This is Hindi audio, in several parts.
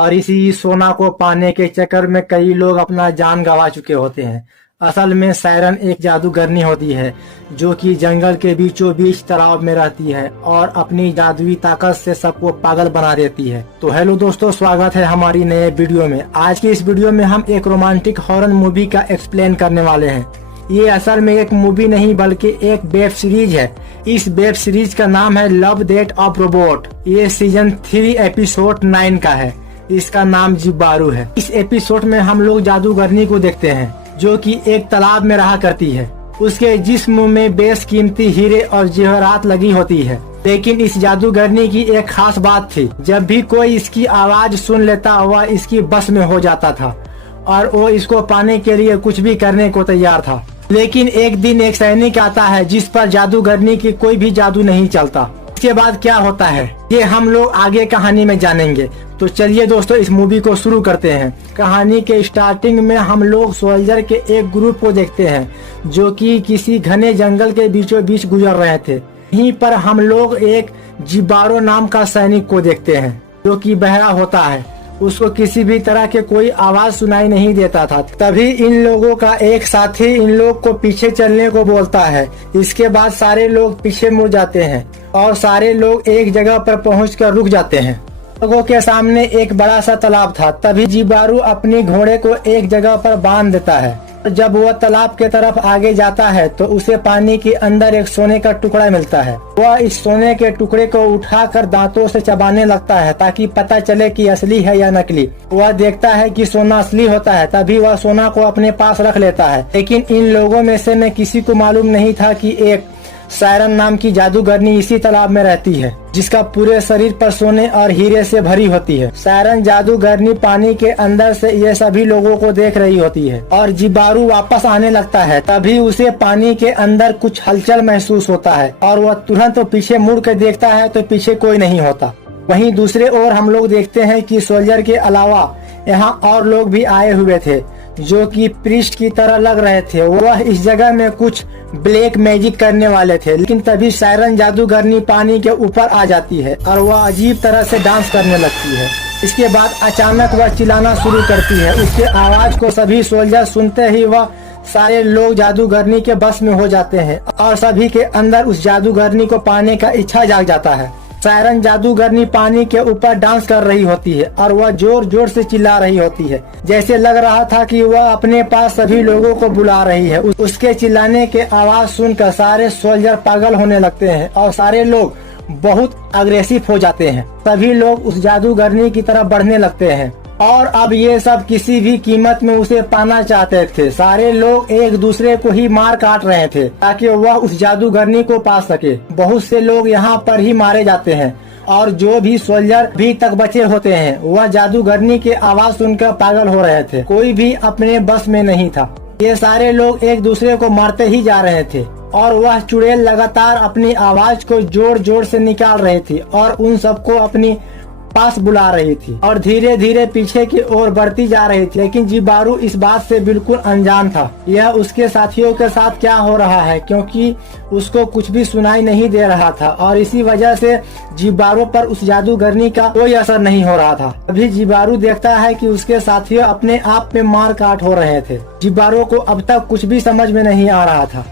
और इसी सोना को पाने के चक्कर में कई लोग अपना जान गंवा चुके होते हैं। असल में सायरन एक जादूगरनी होती है जो कि जंगल के बीचों बीच तालाब में रहती है और अपनी जादुई ताकत से सबको पागल बना देती है। तो हेलो दोस्तों, स्वागत है हमारी नए वीडियो में। आज की इस वीडियो में हम एक रोमांटिक हॉरर मूवी का एक्सप्लेन करने वाले हैं। ये असल में एक मूवी नहीं बल्कि एक वेब सीरीज है। इस वेब सीरीज का नाम है लव डेथ ऑफ रोबोट। ये सीजन 3 एपिसोड 9 का है। इसका नाम जिबारू है। इस एपिसोड में हम लोग जादूगरनी को देखते हैं जो कि एक तालाब में रहा करती है। उसके जिस्म में बेशकीमती हीरे और जेवरात लगी होती है। लेकिन इस जादूगरनी की एक खास बात थी, जब भी कोई इसकी आवाज सुन लेता वह इसकी बस में हो जाता था और वो इसको पाने के लिए कुछ भी करने को तैयार था। लेकिन एक दिन एक सैनिक आता है जिस पर जादूगरनी की कोई भी जादू नहीं चलता। इसके बाद क्या होता है ये हम लोग आगे कहानी में जानेंगे। तो चलिए दोस्तों, इस मूवी को शुरू करते हैं। कहानी के स्टार्टिंग में हम लोग सोल्जर के एक ग्रुप को देखते हैं जो कि किसी घने जंगल के बीचों बीच गुजर रहे थे। यहीं पर हम लोग एक जिबारो नाम का सैनिक को देखते हैं जो कि बहरा होता है। उसको किसी भी तरह के कोई आवाज सुनाई नहीं देता था। तभी इन लोगों का एक साथी इन लोग को पीछे चलने को बोलता है। इसके बाद सारे लोग पीछे मुड़ जाते हैं और सारे लोग एक जगह पर पहुंचकर रुक जाते हैं। लोगों के सामने एक बड़ा सा तालाब था। तभी जिबारू अपनी घोड़े को एक जगह पर बांध देता है। जब वह तालाब के तरफ आगे जाता है तो उसे पानी के अंदर एक सोने का टुकड़ा मिलता है। वह इस सोने के टुकड़े को उठाकर दांतों से चबाने लगता है ताकि पता चले कि असली है या नकली। वह देखता है कि सोना असली होता है। तभी वह सोना को अपने पास रख लेता है। लेकिन इन लोगों में से मैं किसी को मालूम नहीं था कि एक सायरन नाम की जादूगरनी इसी तालाब में रहती है जिसका पूरे शरीर पर सोने और हीरे से भरी होती है। सायरन जादूगरनी पानी के अंदर से ये सभी लोगों को देख रही होती है और जिबारू वापस आने लगता है। तभी उसे पानी के अंदर कुछ हलचल महसूस होता है और वह तुरंत पीछे मुड़ कर देखता है तो पीछे कोई नहीं होता। वहीं दूसरे ओर हम लोग देखते हैं कि सोल्जर के अलावा यहाँ और लोग भी आए हुए थे जो कि प्रीस्ट की तरह लग रहे थे। वह इस जगह में कुछ ब्लैक मैजिक करने वाले थे। लेकिन तभी सायरन जादूगरनी पानी के ऊपर आ जाती है और वह अजीब तरह से डांस करने लगती है। इसके बाद अचानक वह चिल्लाना शुरू करती है। उसके आवाज को सभी सोल्जर सुनते ही वह सारे लोग जादूगरनी के बस में हो जाते हैं और सभी के अंदर उस जादूगरनी को पाने का इच्छा जाग जाता है। सायरन जादूगरनी पानी के ऊपर डांस कर रही होती है और वह जोर जोर से चिल्ला रही होती है, जैसे लग रहा था कि वह अपने पास सभी लोगों को बुला रही है। उसके चिल्लाने के आवाज सुनकर सारे सोल्जर पागल होने लगते हैं और सारे लोग बहुत अग्रेसिव हो जाते हैं। सभी लोग उस जादूगरनी की तरफ बढ़ने लगते हैं और अब ये सब किसी भी कीमत में उसे पाना चाहते थे। सारे लोग एक दूसरे को ही मार काट रहे थे ताकि वह उस जादूगरनी को पा सके। बहुत से लोग यहाँ पर ही मारे जाते हैं और जो भी सोल्जर भी तक बचे होते हैं वह जादूगरनी के आवाज सुनकर पागल हो रहे थे। कोई भी अपने बस में नहीं था। ये सारे लोग एक दूसरे को मारते ही जा रहे थे और वह चुड़ैल लगातार अपनी आवाज को जोर जोर से निकाल रही थी और उन सबको अपनी पास बुला रही थी और धीरे धीरे पीछे की ओर बढ़ती जा रही थी। लेकिन जिबारू इस बात से बिल्कुल अनजान था यह उसके साथियों के साथ क्या हो रहा है, क्योंकि उसको कुछ भी सुनाई नहीं दे रहा था और इसी वजह से जिबारू पर उस जादूगरनी का कोई असर नहीं हो रहा था। अभी जिबारू देखता है कि उसके साथियों अपने आप में मार काट हो रहे थे। जिबारू को अब तक कुछ भी समझ में नहीं आ रहा था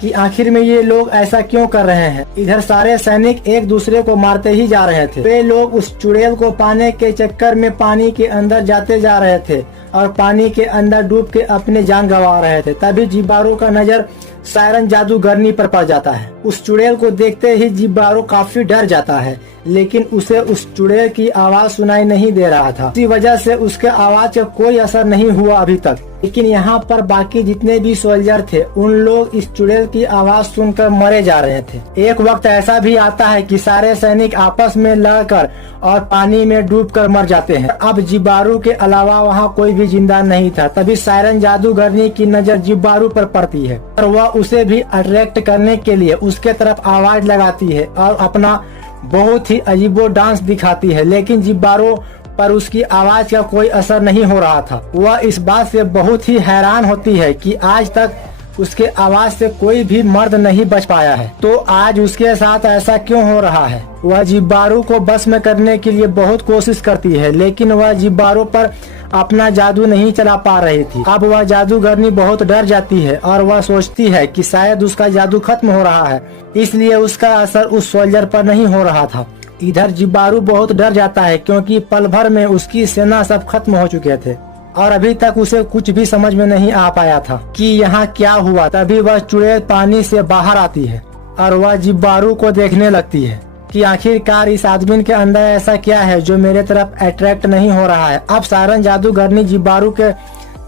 कि आखिर में ये लोग ऐसा क्यों कर रहे हैं। इधर सारे सैनिक एक दूसरे को मारते ही जा रहे थे। वे लोग उस चुड़ैल को पाने के चक्कर में पानी के अंदर जाते जा रहे थे और पानी के अंदर डूब के अपने जान गंवा रहे थे। तभी जिबारू का नजर सायरन जादूगरनी पर पड़ जाता है। उस चुड़ैल को देखते ही जिबारू काफी डर जाता है, लेकिन उसे उस चुड़ैल की आवाज सुनाई नहीं दे रहा था। इसी वजह से उसके आवाज का कोई असर नहीं हुआ अभी तक। लेकिन यहाँ पर बाकी जितने भी सोल्जर थे उन लोग इस चुड़ैल की आवाज सुनकर मरे जा रहे थे। एक वक्त ऐसा भी आता है कि सारे सैनिक आपस में लड़कर और पानी में डूबकर मर जाते हैं। अब जिबारू के अलावा वहाँ कोई भी जिंदा नहीं था। तभी सायरन जादूगरनी की नजर जिबारू पर पड़ती है और वह उसे भी अट्रैक्ट करने के लिए उसके तरफ आवाज लगाती है और अपना बहुत ही अजीबो डांस दिखाती है। लेकिन जिबारू पर उसकी आवाज का कोई असर नहीं हो रहा था। वह इस बात से बहुत ही हैरान होती है कि आज तक उसके आवाज से कोई भी मर्द नहीं बच पाया है। तो आज उसके साथ ऐसा क्यों हो रहा है? वह जिब्बारू को बस में करने के लिए बहुत कोशिश करती है, लेकिन वह जिब्बारू पर अपना जादू नहीं चला पा रही थी। अब वह जादूगरनी बहुत डर जाती है और वह सोचती है कि शायद उसका जादू खत्म हो रहा है, इसलिए उसका असर उस सोल्जर पर नहीं हो रहा था। इधर जिब्बारू बहुत डर जाता है क्योंकि पल भर में उसकी सेना सब खत्म हो चुके थे और अभी तक उसे कुछ भी समझ में नहीं आ पाया था कि यहाँ क्या हुआ। तभी वह चुड़ैल पानी से बाहर आती है और वह जिब्बारू को देखने लगती है कि आखिरकार इस आदमी के अंदर ऐसा क्या है जो मेरे तरफ अट्रैक्ट नहीं हो रहा है। अब सायरन जादूगरनी जिब्बारू के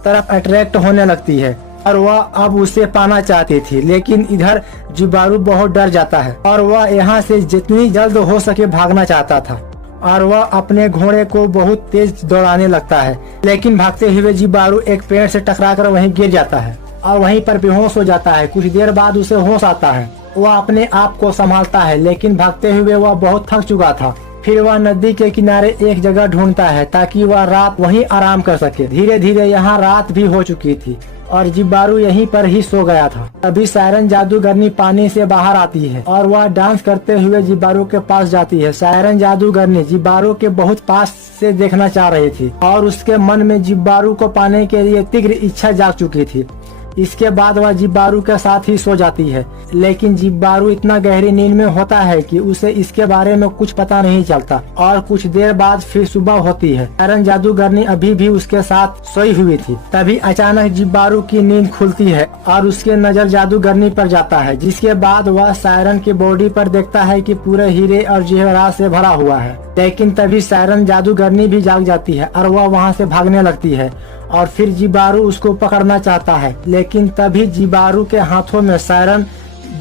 तरफ अट्रैक्ट होने लगती है और वह अब उसे पाना चाहती थी, लेकिन इधर जिब्बारू बहुत डर जाता है और वह यहाँ से जितनी जल्द हो सके भागना चाहता था और वह अपने घोड़े को बहुत तेज दौड़ाने लगता है। लेकिन भागते हुए जिब्बारू एक पेड़ से टकराकर वहीं गिर जाता है और वहीं पर बेहोश हो जाता है। कुछ देर बाद उसे होश आता है। वह अपने आप को संभालता है, लेकिन भागते हुए वह बहुत थक चुका था। फिर वह नदी के किनारे एक जगह ढूंढता है ताकि वह रात वहीं आराम कर सके। धीरे धीरे यहाँ रात भी हो चुकी थी और जिब्बारू यहीं पर ही सो गया था। तभी सायरन जादूगरनी पानी से बाहर आती है और वह डांस करते हुए जिब्बारू के पास जाती है। सायरन जादूगरनी जिब्बारू के बहुत पास से देखना चाह रही थी और उसके मन में जिब्बारू को पाने के लिए तीव्र इच्छा जाग चुकी थी। इसके बाद वह जिब्बारू के साथ ही सो जाती है, लेकिन जिब्बारू इतना गहरी नींद में होता है कि उसे इसके बारे में कुछ पता नहीं चलता और कुछ देर बाद फिर सुबह होती है। सायरन जादूगरनी अभी भी उसके साथ सोई हुई थी। तभी अचानक जिब्बारू की नींद खुलती है और उसके नजर जादूगरनी पर जाता है, जिसके बाद वह सायरन की बॉडी पर देखता है कि पूरे हीरे और जेवरात से भरा हुआ है। लेकिन तभी सायरन जादूगरनी भी जाग जाती है और वह वहाँ से भागने लगती है और फिर जिब्बारू उसको पकड़ना चाहता है, लेकिन तभी जिब्बारू के हाथों में सायरन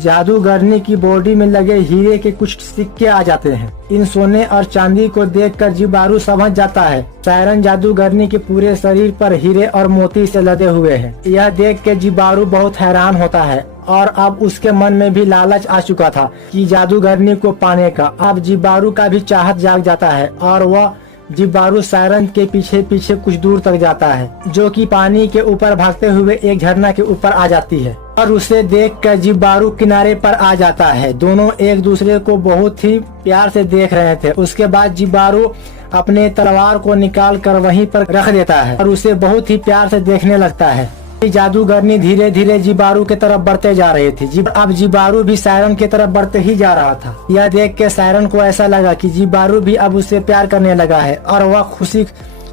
जादूगरनी की बॉडी में लगे हीरे के कुछ सिक्के आ जाते हैं। इन सोने और चांदी को देखकर जिब्बारू समझ जाता है सायरन जादूगरनी के पूरे शरीर पर हीरे और मोती से लदे हुए हैं। यह देख के जिब्बारू बहुत हैरान होता है और अब उसके मन में भी लालच आ चुका था कि जादूगरनी को पाने का। अब जिब्बारू का भी चाहत जाग जाता है और वह जिब्बारू सायरन के पीछे पीछे कुछ दूर तक जाता है, जो कि पानी के ऊपर भागते हुए एक झरना के ऊपर आ जाती है और उसे देखकर जिब्बारू किनारे पर आ जाता है। दोनों एक दूसरे को बहुत ही प्यार से देख रहे थे। उसके बाद जिब्बारू अपने तलवार को निकाल कर वहीं पर रख देता है और उसे बहुत ही प्यार से देखने लगता है। जादूगरनी धीरे धीरे जिब्बारू की तरफ बढ़ते जा रही थी। अब जिब्बारू भी सायरन की तरफ बढ़ते ही जा रहा था। यह देख के सायरन को ऐसा लगा कि जिब्बारू भी अब उससे प्यार करने लगा है और वह खुशी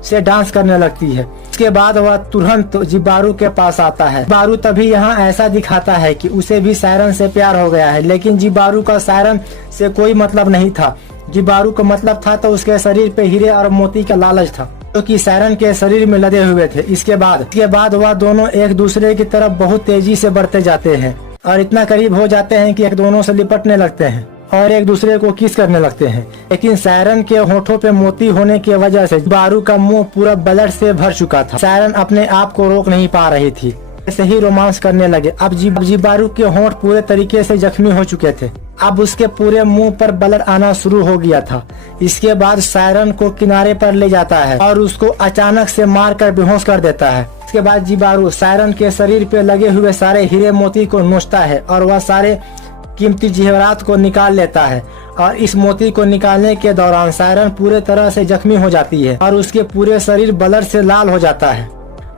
से डांस करने लगती है। इसके बाद वह तुरंत जिब्बारू के पास आता है। जिब्बारू तभी यहाँ ऐसा दिखाता है कि उसे भी सायरन से प्यार हो गया है, लेकिन जिब्बारू का सायरन से कोई मतलब नहीं था। जिब्बारू का मतलब था तो उसके शरीर पे हीरे और मोती का लालच था, जो कि सायरन के शरीर में लदे हुए थे। इसके बाद वह दोनों एक दूसरे की तरफ बहुत तेजी से बढ़ते जाते हैं और इतना करीब हो जाते हैं कि एक दोनों से लिपटने लगते हैं और एक दूसरे को किस करने लगते हैं। लेकिन सायरन के होठों पे मोती होने की वजह से जिब्बारू का मुंह पूरा ब्लड से भर चुका था। सायरन अपने आप को रोक नहीं पा रही थी, ऐसे ही रोमांस करने लगे। अब जिब्बारू के होंठ पूरे तरीके से जख्मी हो चुके थे। अब उसके पूरे मुंह पर ब्लड आना शुरू हो गया था। इसके बाद सायरन को किनारे पर ले जाता है और उसको अचानक से मारकर बेहोश कर देता है। इसके बाद जिब्बारू सायरन के शरीर पे लगे हुए सारे हीरे मोती को नोचता है और वह सारे कीमती जेवरात को निकाल लेता है और इस मोती को निकालने के दौरान सायरन पूरे तरह से जख्मी हो जाती है और उसके पूरे शरीर ब्लड से लाल हो जाता है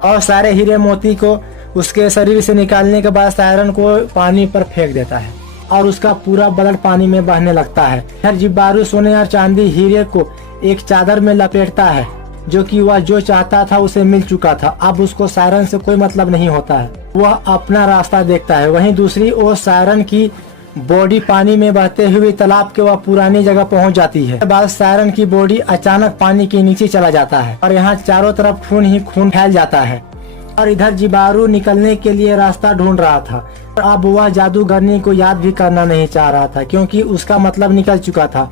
और सारे हीरे मोती को उसके शरीर से निकालने के बाद सायरन को पानी पर फेंक देता है और उसका पूरा ब्लड पानी में बहने लगता है। फिर जिब्बारू सोने और चांदी हीरे को एक चादर में लपेटता है, जो कि वह जो चाहता था उसे मिल चुका था। अब उसको सायरन से कोई मतलब नहीं होता है, वह अपना रास्ता देखता है। वहीं दूसरी ओर सायरन की बॉडी पानी में बहते हुए तालाब के वह पुरानी जगह पहुंच जाती है। बाद सायरन की बॉडी अचानक पानी के नीचे चला जाता है और यहाँ चारों तरफ खून ही खून फैल जाता है और इधर जिब्बारू निकलने के लिए रास्ता ढूंढ रहा था और अब वह जादूगरनी को याद भी करना नहीं चाह रहा था, क्योंकि उसका मतलब निकल चुका था।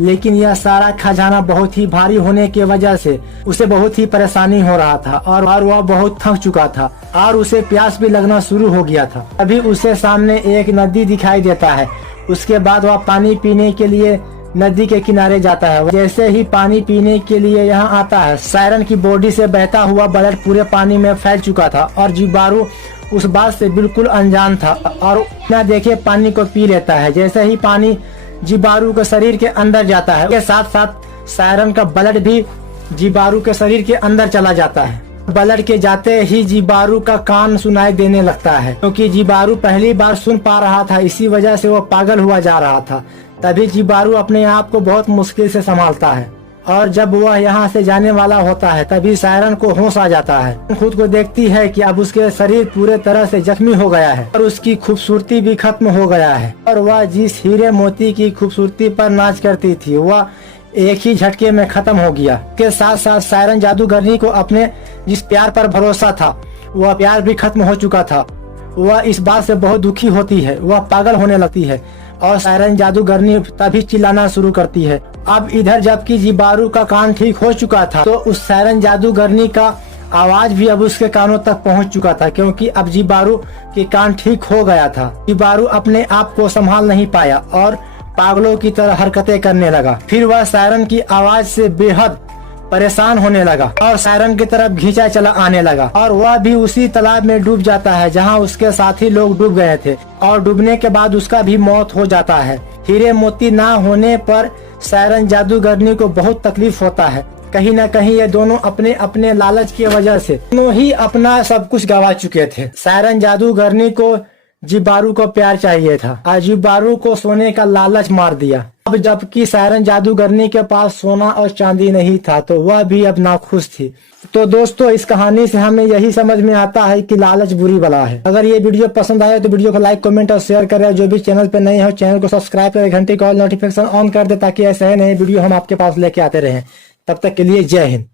लेकिन यह सारा खजाना बहुत ही भारी होने की वजह से उसे बहुत ही परेशानी हो रहा था और वह बहुत थक चुका था और उसे प्यास भी लगना शुरू हो गया था। अभी उसे सामने एक नदी दिखाई देता है। उसके बाद वह पानी पीने के लिए नदी के किनारे जाता है। जैसे ही पानी पीने के लिए यहाँ आता है, सायरन की बॉडी से बहता हुआ ब्लड पूरे पानी में फैल चुका था और जिब्बारू उस बात से बिल्कुल अनजान था और बिना देखे पानी को पी लेता है। जैसे ही पानी जिबारू के शरीर के अंदर जाता है, उसके साथ साथ सायरन का ब्लड भी जिबारू के शरीर के अंदर चला जाता है। ब्लड के जाते ही जिबारू का कान सुनाई देने लगता है, क्योंकि जिबारू पहली बार सुन पा रहा था, इसी वजह से वो पागल हुआ जा रहा था। तभी जिबारू अपने आप को बहुत मुश्किल से संभालता है और जब वह यहाँ से जाने वाला होता है तभी सायरन को होश आ जाता है। खुद को देखती है कि अब उसके शरीर पूरे तरह से जख्मी हो गया है और उसकी खूबसूरती भी खत्म हो गया है और वह जिस हीरे मोती की खूबसूरती पर नाच करती थी वह एक ही झटके में खत्म हो गया। के साथ साथ सायरन जादूगरनी को अपने जिस प्यार पर भरोसा था वह प्यार भी खत्म हो चुका था। वह इस बात से बहुत दुखी होती है, वह पागल होने लगती है और सायरन जादूगरनी तभी चिल्लाना शुरू करती है। अब इधर जबकि जिबारू का कान ठीक हो चुका था तो उस सायरन जादूगरनी का आवाज भी अब उसके कानों तक पहुंच चुका था, क्योंकि अब जिबारू के कान ठीक हो गया था। जिबारू अपने आप को संभाल नहीं पाया और पागलों की तरह हरकतें करने लगा। फिर वह सायरन की आवाज से बेहद परेशान होने लगा और सायरन की तरफ खींचा चला आने लगा और वह भी उसी तालाब में डूब जाता है जहां उसके साथी लोग डूब गए थे और डूबने के बाद उसका भी मौत हो जाता है। हीरे मोती ना होने पर सायरन जादूगरनी को बहुत तकलीफ होता है। कहीं न कहीं ये दोनों अपने अपने लालच की वजह से दोनों ही अपना सब कुछ गवा चुके थे। सायरन जादूगरनी को जिबारू को प्यार चाहिए था और जिबारू को सोने का लालच मार दिया। अब जबकि सायरन जादूगरनी के पास सोना और चांदी नहीं था तो वह भी अब नाखुश थी। तो दोस्तों, इस कहानी से हमें यही समझ में आता है कि लालच बुरी बला है। अगर ये वीडियो पसंद आए तो वीडियो को लाइक, कमेंट और शेयर करें। जो भी चैनल पे नए हो चैनल को सब्सक्राइब करें, घंटी कॉल नोटिफिकेशन ऑन कर दे ताकि ऐसे नए वीडियो हम आपके पास लेके आते रहें। तब तक के लिए जय हिंद।